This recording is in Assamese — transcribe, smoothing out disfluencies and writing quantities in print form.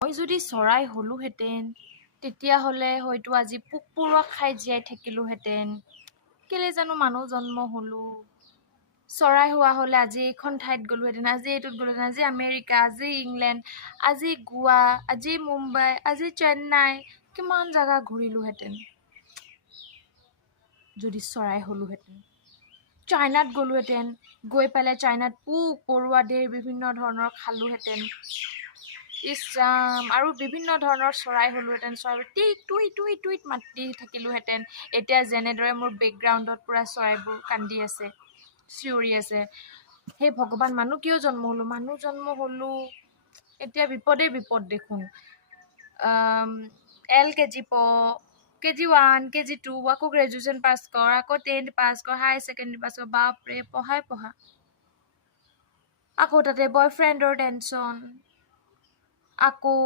মই যদি চৰাই হলোহেঁতেন তেতিয়াহ'লে হয়তো আজি পোক পৰুৱা খাই জীয়াই থাকিলোহেঁতেন। কেলে জানো মানুহ জন্ম হলো। চৰাই হোৱা হ'লে আজি এইখন ঠাইত গ'লোহেঁতেন, আজি এইটোত গ'লোহেঁতেন, আজি আমেৰিকা, আজি ইংলেণ্ড, আজি গোৱা, আজি মুম্বাই, আজি চেন্নাই, কিমান জেগা ঘূৰিলোহেঁতেন যদি চৰাই হলোহেঁতেন। চাইনাত গ'লোহেঁতেন, গৈ পেলাই চাইনাত পোক পৰুৱা ধেৰ বিভিন্ন ধৰণৰ খালোহেঁতেন। ইছ ৰাম, আৰু বিভিন্ন ধৰণৰ চৰাই হলোহেঁতেন। চৰাই টিক টুই টুই টুইত মাতি থাকিলোহেঁতেন। এতিয়া যেনেদৰে মোৰ বেকগ্ৰাউণ্ডত পূৰা চৰাইবোৰ কান্দি আছে, চিঞৰি আছে। সেই ভগৱান, মানুহ কিয় জন্ম হ'লো, মানুহ জন্ম হ'লো। এতিয়া বিপদেই বিপদ দেখোন। LKG KG 1 KG 2 আকৌ গ্ৰেজুৱেশ্যন পাছ কৰ, আকৌ 10th পাছ কৰ, হায়াৰ ছেকেণ্ডেৰী পাছ কৰ। বাপৰে, পঢ়া আকৌ তাতে বয়ফ্ৰেণ্ডৰ টেনশ্যন, আকৌ